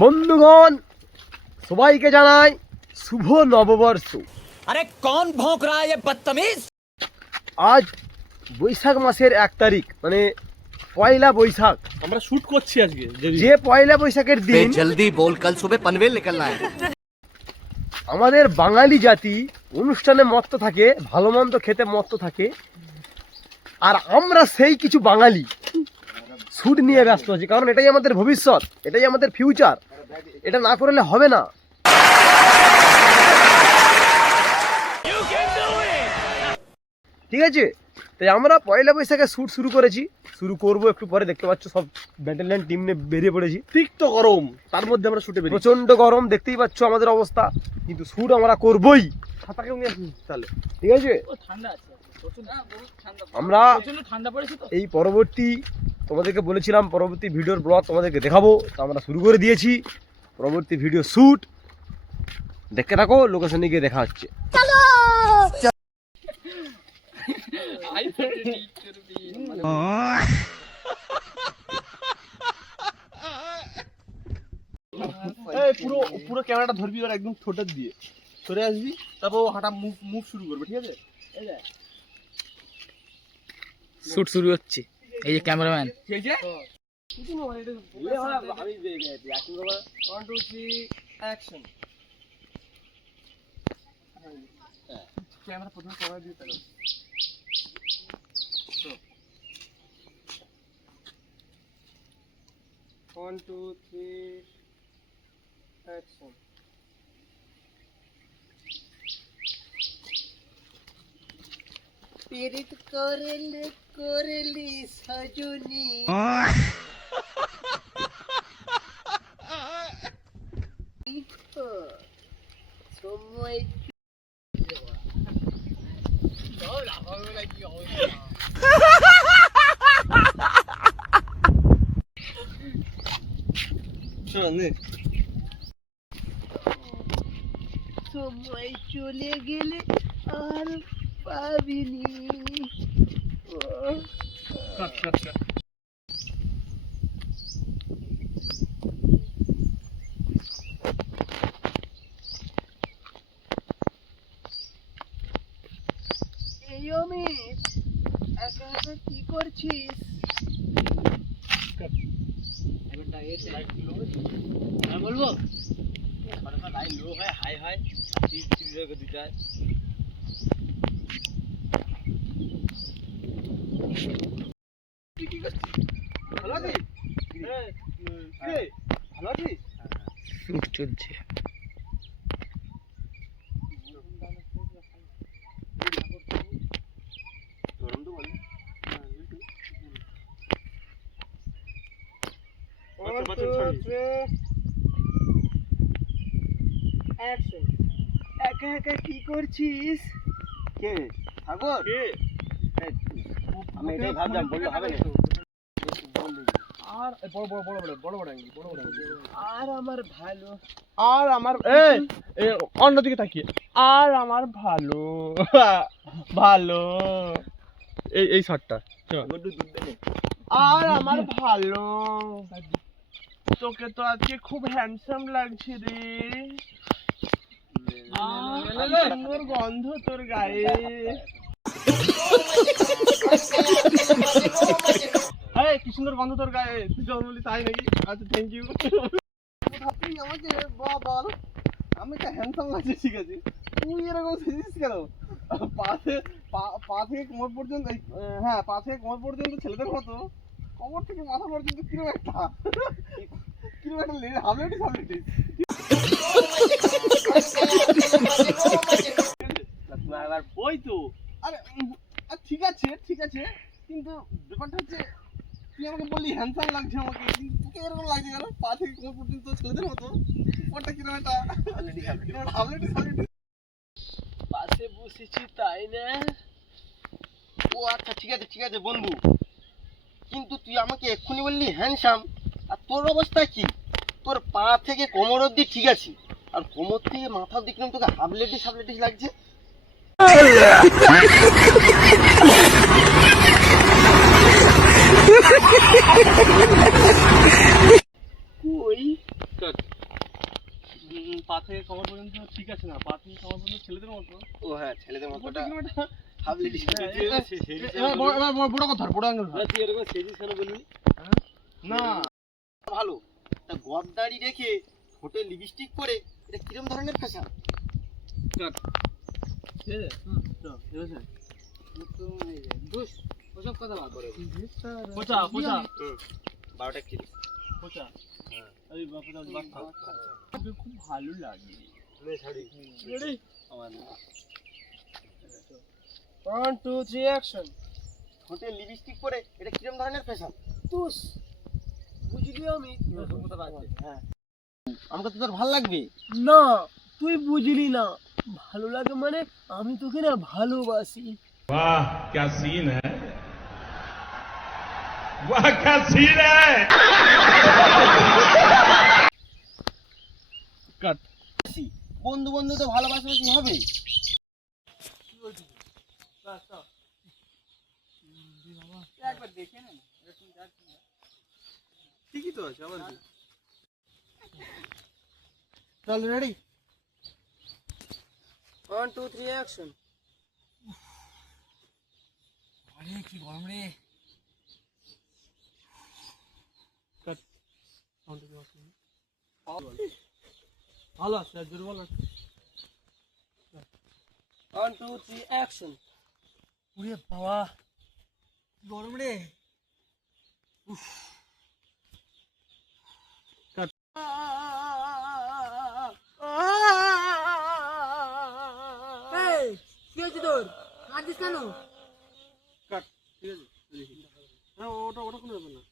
বন্ধুগণ সবাইকে জানাই শুভ নববর্ষ। अरे कौन भौंक रहा है ये बदतमीज। আজ বৈশাখ মাসের 1 তারিখ, মানে পয়লা বৈশাখ। আমরা শুট করছি আজকে। যে পয়লা বৈশাখের দিন जल्दी बोल, कल सुबह पनवेल निकलना है। আমাদের বাঙালি জাতি অনুষ্ঠানে মত্ত থাকে, ভালো মন্দ খেতে মত্ত থাকে, আর আমরা সেই কিছু বাঙালি শুট নিয়ে ব্যস্ত আছি, কারণ এটাই আমাদের ভবিষ্যৎ, এটাই আমাদের ফিউচার। এটা না করলে হবে না। ঠিক আছে, তাই আমরা পয়লা বৈশাখে শুট শুরু করেছি, শুরু করব একটু পরে। দেখতে পাচ্ছ সব ব্যাটালিয়ন টিম নিয়ে বেরিয়ে পড়েছি। ঠিক তো গরম, তার মধ্যে আমরা শুটে বেরিয়ে প্রচন্ড গরম, দেখতেই পাচ্ছ আমাদের অবস্থা, কিন্তু শুট আমরা করবই। ছাতাকে নিয়ে আসি তাহলে। ঠিক আছে, আমরা এই পরবর্তী তোমাদেরকে বলেছিলাম পরবর্তী ভিডিওর ব্লগ তোমাদেরকে দেখাবো, তা আমরা শুরু করে দিয়েছি। পরবর্তী ভিডিও শুট দেখতে থাকো, লোকেশনে গিয়ে দেখা হচ্ছে। পুরো পুরো ক্যামেরাটা ধরবি আর একদম ঠোঁটের দিয়ে সরে আসবি, তারপর হাঁটা মুভ শুরু করবে। ঠিক আছে, শুট শুরু হচ্ছে। এই যে ক্যামেরাম্যান, ঠিক আছে। ক্যামেরা প্রথমে ক্যামেরা দিয়ে তাকাও। 1 2 3 অ্যাকশন। পীড়িত করলি সজনী সময় সময় চলে গেলে আর পাবিনি। এই অমিত, একা একা কি করছিস? বলবো লাইন লো হয়, হাই হাই দিতে হয়। ভালো আছিস? ভালো আছিস? শুট চলছে। একা একা কি করছিস? কে সাগর? আমি এটাই ভাবলাম, বললে হবে না। আর বড় বড় বড় বড় বড় বড় অ্যাঙ্গেল, বড় বড় অ্যাঙ্গেল। আর আমার ভালো, আর আমার অন্যদিকে তাকিয়ে, আর আমার ভালো ভালো এই শটটা। আর আমার ভালো, তোকে তো আজকে খুব হ্যান্ডসাম লাগছে রে। সুন্দর গন্ধ তোর গায়ে। কি সুন্দর গন্ধ তোর গায়ে, তুই যখন বলি তাই নাকি? আচ্ছা, থ্যাংক ইউ। তুই আমাকে বল, আমি তো হ্যান্ডসাম লাগছে, ঠিক আছে, তুই এরকম সেজিস কেন? পা থেকে কোমর পর্যন্ত, হ্যাঁ পা থেকে কোমর পর্যন্ত ছেলেদের মতো, কোমর থেকে মাথা পর্যন্ত কিরকম একটা হাবলেটি সাবলেটি। ওই তো, আরে ঠিক আছে ঠিক আছে, কিন্তু ব্যাপারটা হচ্ছে তুই আমাকে বললি হ্যান্ডসাম লাগছে আমাকে, কিন্তু তোকে এরকম লাগছে কেন? পা থেকে কোমর পর্যন্ত ছেলেদের মতো, ওটা কিরকম একটা হাবলেটি সাবলেটি। পাশে বসেছি তাই না? ও আচ্ছা, ঠিক আছে ঠিক আছে বন্ধু, কিন্তু তুই আমাকে এক্ষুনি বললি হ্যান্ডসাম, আর তোর অবস্থা কি? তোর পা থেকে কোমর অবধি ঠিক আছে, আর কোমর থেকে মাথা অবধি কিরকম তোকে হাবলেটি সাবলেটি লাগছে। কই থেকে কমর পর্যন্ত ঠিক আছে না, পা থেকে কমর পর্যন্ত ছেলেদের মতো। ও হ্যাঁ, ছেলেদের ওটা কিরকম একটা হাবলি বড় কথা, বড় অ্যাঙ্গেল তুই এরকম সেজিস কেন বলবি? না। ভালো, তা গদ্দারি রেখে ঠোঁটে লিপস্টিক পরে এটা কিরম ধরনের ফ্যাশন? ওসব কথা বাদ করে। পোচা পোচা 12টা কিলো। পোচা, এই বাপটা বাচ্চা খুব ভালো লাগে। রেডি, আমার 1 2 3 অ্যাকশন। ঠোঁটে লিপস্টিক পরে এটা কিরম ধরনের ফ্যাশন? তুস বুঝলি আমি হ্যাঁ, আমাকে তো তোর ভালো লাগবে। না, তুই বুঝলি না। ভালো লাগে মানে আমি তোকে না ভালোবাসি। वाह क्या सीन है, वाह क्या सीन है। কাট। বন্ধু বন্ধু তো ভালোবাসাবাসি হবে। একবার দেখে না, ঠিকই তো আছে আবার কি। চল রেডি, 1 2 3 অ্যাকশন। আরে কি গরম রে। ভালো আছে, আর জোরে বল। 1 2 3 অ্যাকশন। ওরে বাবা গরম রে। এই কি হচ্ছে তোর? কাঁদছিস কেন? কাট, ঠিক আছে দেখি। হ্যাঁ, ওটা ওটা কোনো ব্যাপার না।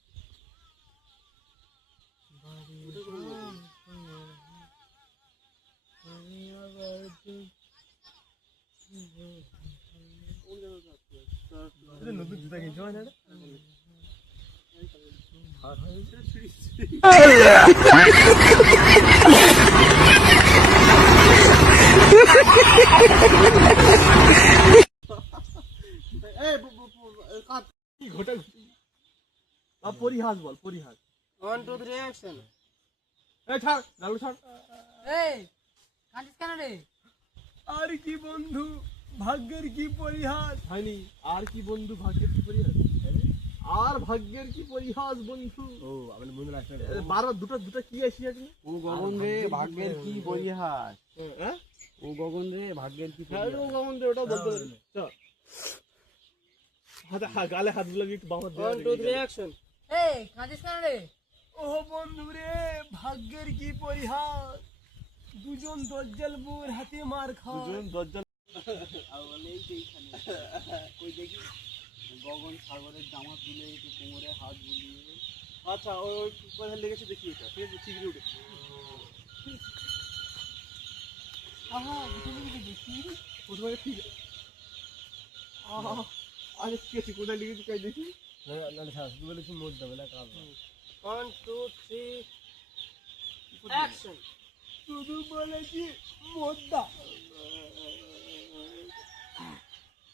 নতুন জুতা কিনছো মানে? পরিহাস বল, পরিহাস। 1 2 3 অ্যাকশন। এই ছাড়, গালু ছাড়। এই কাঁদছিস কেন রে? আর কি বন্ধু ভাগ্যের কি পরিহাস। হয়নি, আর কি বন্ধু ভাগ্যের কি পরিহাস। আর ভাগ্যের কি পরিহাস বন্ধু। ও আমি বন্ধু রাখতে বারবার দুটো দুটো কি আসি আছে। ও গগন রে ভাগ্যের কি পরিহাস। হ্যাঁ, ও গগন রে ভাগ্যের কি হ্যাঁ ও গমন দে, ওটাও বলতে পারি। চল হাত গালে হাত বুলাবি একটু বামত দে। 1 2 3 অ্যাকশন। এই কাঁদছিস কেন রে? ও বন্ধু রে ভাগ্যের কি পরিহাস, দুজন দজ্জাল বুর হাতে মার খায়। দুজন দজ্জাল গগন সাগরের জামা তুলে একটু কোমরে হাত বুলিয়ে। আচ্ছা, ওই কোথায় লেগেছে দেখি এটা, ঠিক আছে চিগড়ে উঠে। আহা কোথায় লেগেছে দেখি, কোথায় ঠিক। আহা আরে ঠিক আছে, কোথায় লেগেছে কাই দেখি। না না ছাড়, তুই বলেছিস মোট দেবে না কাজ। 1 2 3 অ্যাকশন। শুধু বলেছি মোদ্দা।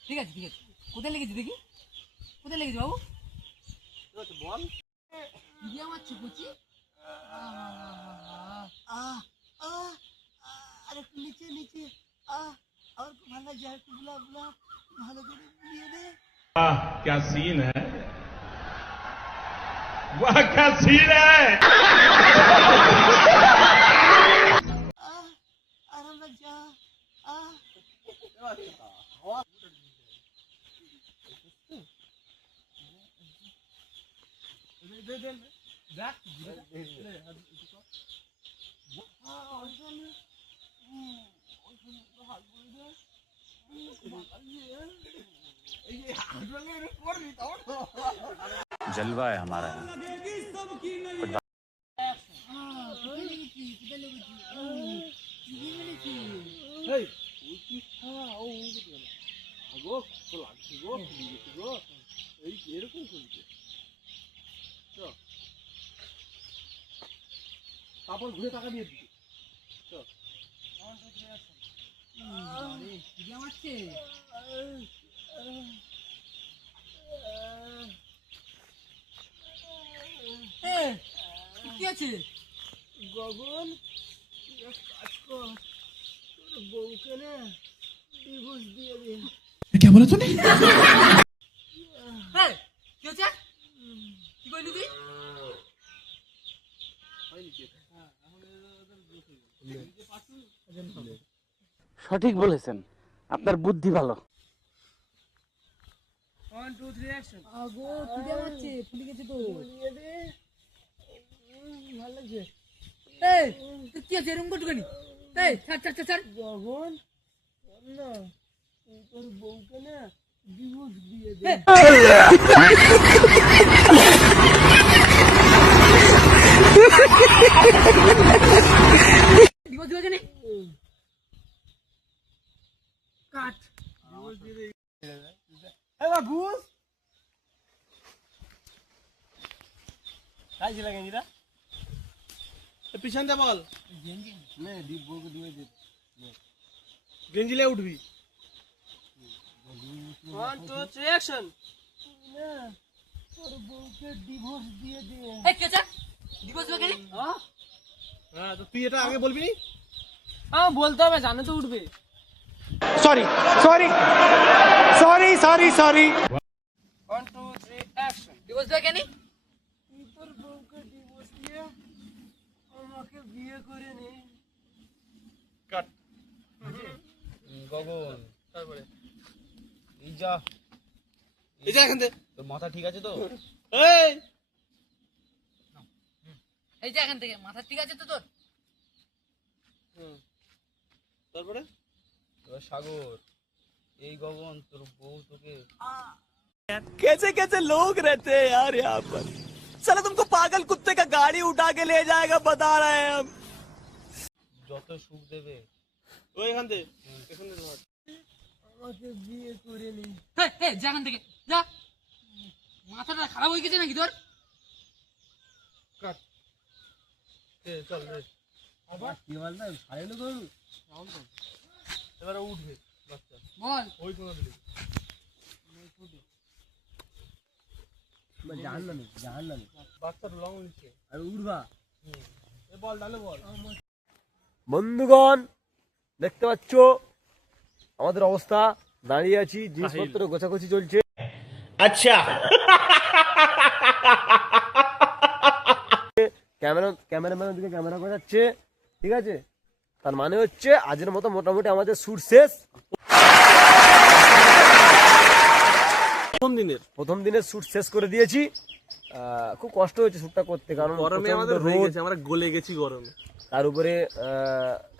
ঠিক আছে ঠিক আছে, কোথায় লেগেছে দেখি, কোথায় লেগেছে বাবু? বল। কি আমার চুকুচি? আরে নিচে নিচে और भाला जाए तो बुला बुला भाला করে দিয়ে দে। वाह क्या सीन है, वाह क्या सीन है। আর আমরা যা जलवा है हमारा। এই ওই কি ও গো তো লাগছে গো, লিখেছি গো, এই এরকম করছে। চল তারপর ঘুরে টাকা দিয়ে দিচ্ছি। চল 1 2 3 অ্যাকশন। আরে কি আমারছে? কি আছে? গগন কাজ কর, তোর বউকে না ডিভোর্স দিয়ে দে। এই কি হচ্ছে কি কইলি তুই সঠিক বলেছেন, আপনার বুদ্ধি ভালো। আগো খিদে পাচ্ছে ফুলি গেছে তো ভালো লাগছে। এই তুই কি আছে এরকম করটুকানি এই ছাড় ছাড় ছাড় ছাড় গগন, শোন না, তুই তোর বউকে না ডিভোর্স দিয়ে দে। দিবস দিবস জানি কাট। এবার বুঝ খাইছিল গেঞ্জিটা পিছন দে বল নে দীপ বউকে দিয়ে দে গেঞ্জিলে উঠবি 1 2 3 অ্যাকশন না, তোর বউকে ডিভোর্স দিয়ে দে। এই কি আছে দিবস দিবস জানি হ্যাঁ তো তুই এটা আগে বলবি নি বলতে হবে, জানে তো উঠবে। Sorry sorry sorry sorry sorry 1 2 3 action. দিবস দিবস জানি তুই তোর বউকে ডিভোর্স দিয়ে আমাকে বিয়ে করে নে। কাট গগন, তারপরে এই যা, এই যা এখান থেকে তোর মাথা ঠিক আছে তো? এই এই যে এখান থেকে মাথা ঠিক আছে তো তোর তারপরে এবার সাগর, এই গগন তোর বউ তোকে कैसे कैसे लोग रहते हैं यार यहाँ पर साला तुमको पागल कुत्ते का गाड़ी उठा के ले जाएगा बता रहे हैं हम যত সুখ দেবে। ওই এখান থেকে এখানে ধর আমাকে বিয়ে করে নে। এই এই যা এখান থেকে যা মাথাটা খারাপ হয়ে গেছে নাকি তোর চল রে আবার কি বল না ছাড়েলো গরু এবারে উঠবে বাচ্চা বল ওই কোনা দিকে জাহান্নামে বাচ্চার লং নিচে আর উড়বা। এ বল ডালে বল বন্ধুগণ দেখতে পাচ্ছ আমাদের অবস্থা, দাঁড়িয়ে আছি, জিনিসপত্র গোছাগুছি চলছে। अच्छा ক্যামেরাম্যানের দিকে ক্যামেরা গোছাচ্ছে, ঠিক আছে? তার মানে হচ্ছে আজকের মতো মোটামুটি আমাদের শুট শেষ। প্রথম দিনের শুট শেষ করে দিয়েছি। খুব কষ্ট হয়েছে শুটটা করতে, কারণ গরমে প্রচণ্ড আমাদের হয়ে রোদ, গেছে, আমরা গলে গেছি গরমে, তার উপরে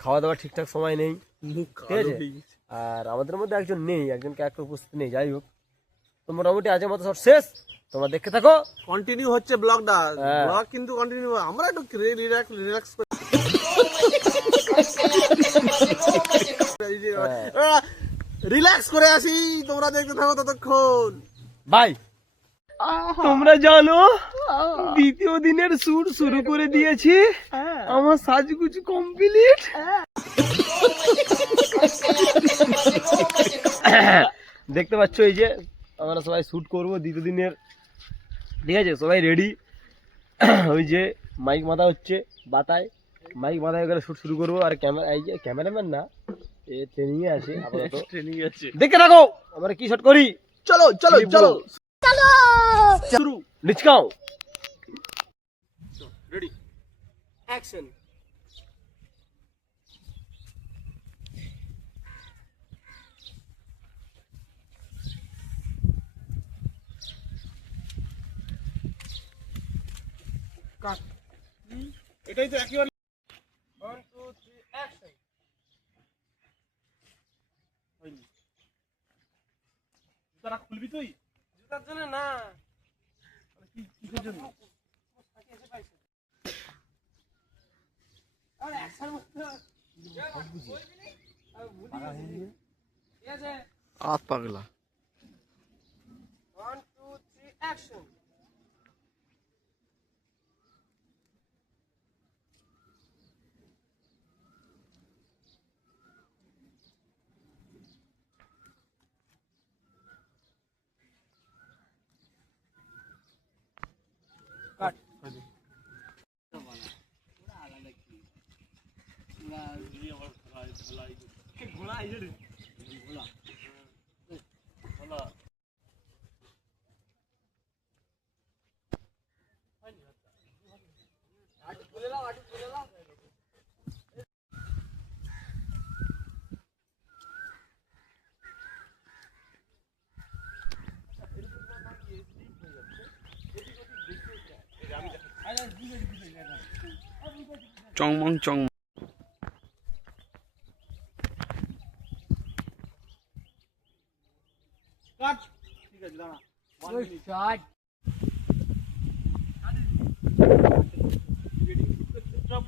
খাওয়া দাওয়া ঠিকঠাক সময় নেই, মুখ ঠিক কালো আছে? হয়ে গেছে। আর আমাদের মধ্যে একজন নেই, একজনকে একটা উপস্থিত নেই। যাই হোক, তো মোটামুটি আজকের মতো সব শেষ, তোমরা দেখতে থাকো। কন্টিনিউ হচ্ছে ব্লগটা, হ্যাঁ। ব্লগ কিন্তু কন্টিনিউ, আমরা একটু রিল্যাক্স করে রিল্যাক্স করে আসি, তোমরা দেখতে থাকো ততক্ষণ। বাই। তোমরা জানো দ্বিতীয় দিনের শুট শুরু করে দিয়েছি, আমার সাজগুজ কমপ্লিট। দেখতে পাচ্ছ এই যে আমরা সবাই শুট করব দ্বিতীয় দিনের, ঠিক আছে? সবাই রেডি। ওই যে মাইক বাঁধা হচ্ছে, বাতায় মাইক বাঁধা হয়ে গেলে শুট শুরু করবো। আর ক্যামেরা, এই যে ক্যামেরাম্যান না, এ ট্রেনিং এ আছে আপাতত, ট্রেনিং আছে। দেখতে থাকো আমরা কি শট করি। চলো চলো চলো শুরু, নিচকাও, রেডি অ্যাকশন। কাট। এটাই তো একেবারে 1 2 3 অ্যাকশন। হইনি, জুতাটা খুলবি তুই? জুতার জন্য না, কিসের জন্য? आत पगला 1 2 3 অ্যাকশন। কাট। চংমং চং কাট ঠিক আছে দাঁড়া শট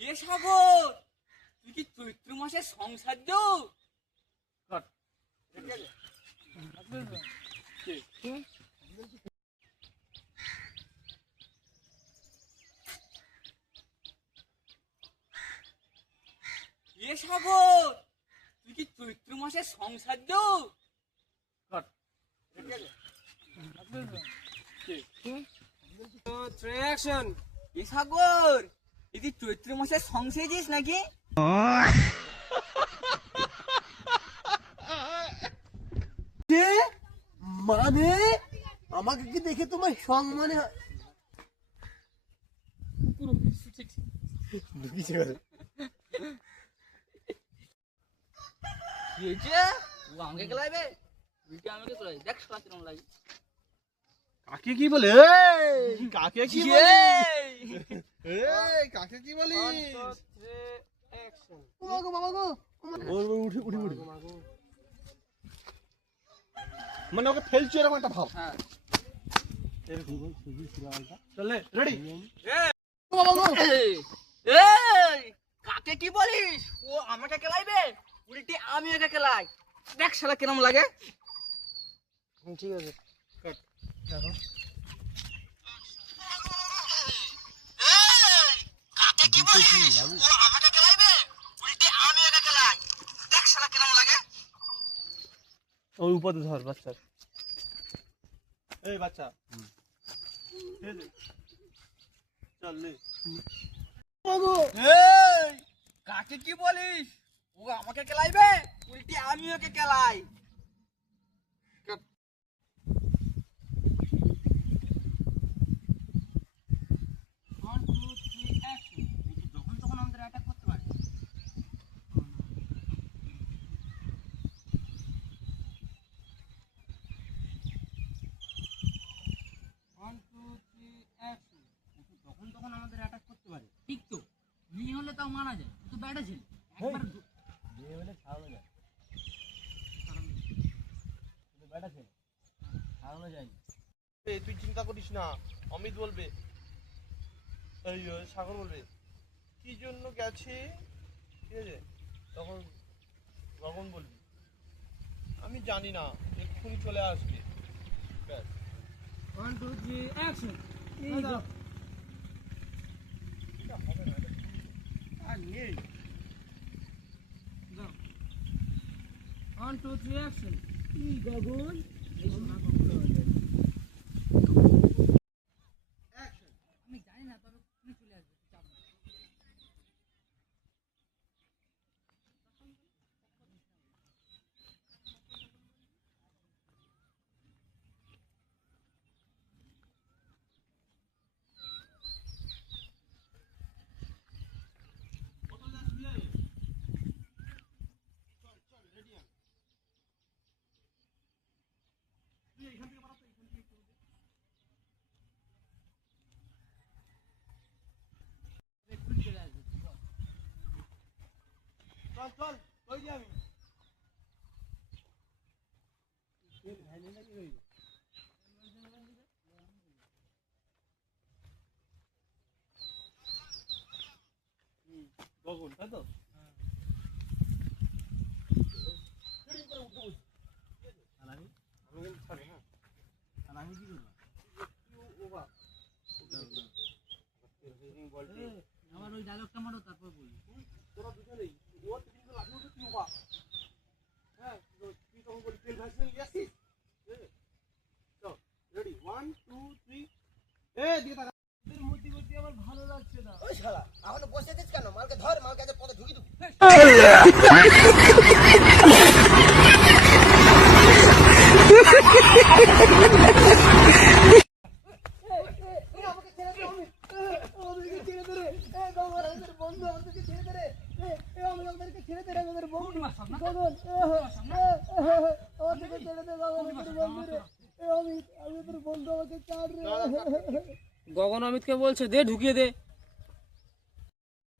এ সাগর তুই কি চৈত্র মাসে সংসার এ সাগর তুই কি চৈত্র মাসে সংসার এ সাগর তুই কি চৈত্র মাসে সংসেছিস নাকি মানে আমাকে কি দেখে তোমার সং মনে হয়? কি হয়েছে ও আমাকে খেলাইবে উল্টে আমাকে খেলাই দেখ শালা কিরম লাগে কাকে কি বলে কাকে কি বলে কাকে কি বলিস বাবা গো বাবা গো উঠে উঠে উঠে মানে ওকে ফেলছি এরকম একটা ভাব হ্যাঁ চলে রেডি এই কাকে কি বলিস ও আমাকে খেলাইবে উল্টে আমি ওকে খেলাই দেখ শালা কিরম লাগে ঠিক আছে কাকে কি বলিস ও আমাকে খেলাইবে উল্টে আমি ওকে খেলাই দেখ শালা কিরম লাগে ওই উপরে ধর বাচ্চা এই বাচ্চা চল লে এই কাকে কি বলিস ও আমাকে খেলাইবে উল্টে আমি ওকে খেলাই যখন তখন আমাদের অ্যাটাক করতে পারে যখন তখন আমাদের অ্যাটাক করতে পারে ঠিক তো মেয়ে হলে তাও মানা যায় ও তো ব্যাটা ছিল একবার মেয়ে হলে ছাড়ানো যায় বেটা ছেলে ছাড়ানো যায় এই তুই চিন্তা করিস না অমিত বলবে এই সাগর বলবে কি জন্য গেছে ঠিক আছে তখন তখন বলবি আমি জানি না এক্ষুনি চলে আসবে ব্যাস 1 2 3 অ্যাকশন আর নেই 1 2 3 অ্যাকশন ই গগন আমি জানি না তবে তুমি চলে আসবে চাপ নেই। এক্ষুনি চলে আসবে চল চল ওই যে আমি গগন তাই তো আমার ওই ডায়লগটা মারো তারপর বলি তোরা দুজনেই ও তিনজন লাঠি উঠে তুই হ্যাঁ আমাকে ছেড়ে দে অমিত, আমাদেরকে ছেড়ে দে রে, গগন আমাদের বন্ধু, আমাদেরকে ছেড়ে দে রে, আমাদেরকে ছেড়ে দে রে, আমাদের বন্ধু, গগন, আমাদেরকে ছেড়ে দে গগন, আমাদের বন্ধু রে, অমিত, আমি তোর বন্ধু, আমাকে ছাড় রে। গগন অমিতকে বলছে দে ঢুকিয়ে দে।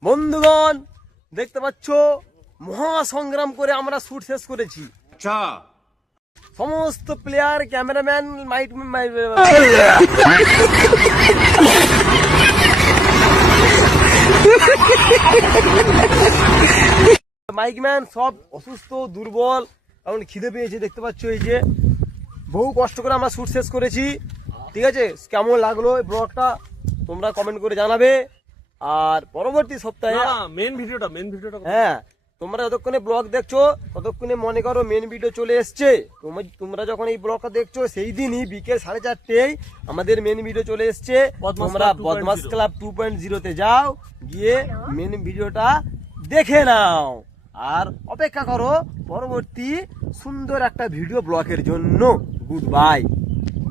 বন্ধুগণ দেখতে পাচ্ছ মহা সংগ্রাম করে আমরা শুট শেষ করেছি। সমস্ত প্লেয়ার ক্যামেরাম্যান মাইকম্যান সব অসুস্থ দুর্বল, এখন খিদে পেয়েছে। দেখতে পাচ্ছ এই যে বহু কষ্ট করে আমরা শুট শেষ করেছি। ঠিক আছে, কেমন লাগলো এই ব্লগটা তোমরা কমেন্ট করে জানাবে। আর পরবর্তী সপ্তাহে মেন ভিডিওটা হ্যাঁ, তোমরা যতক্ষণে ব্লগ দেখছো ততক্ষণে মনে করো মেন ভিডিও চলে এসছে। তোমরা যখন এই ব্লগটা দেখছো সেই দিনই বিকেল 4:30 আমাদের মেন ভিডিও চলে এসছে। তোমরা বদমাস ক্লাব 2.0 তে যাও, গিয়ে মেন ভিডিওটা দেখে নাও আর অপেক্ষা করো পরবর্তী সুন্দর একটা ভিডিও ব্লগের জন্য। Good bye.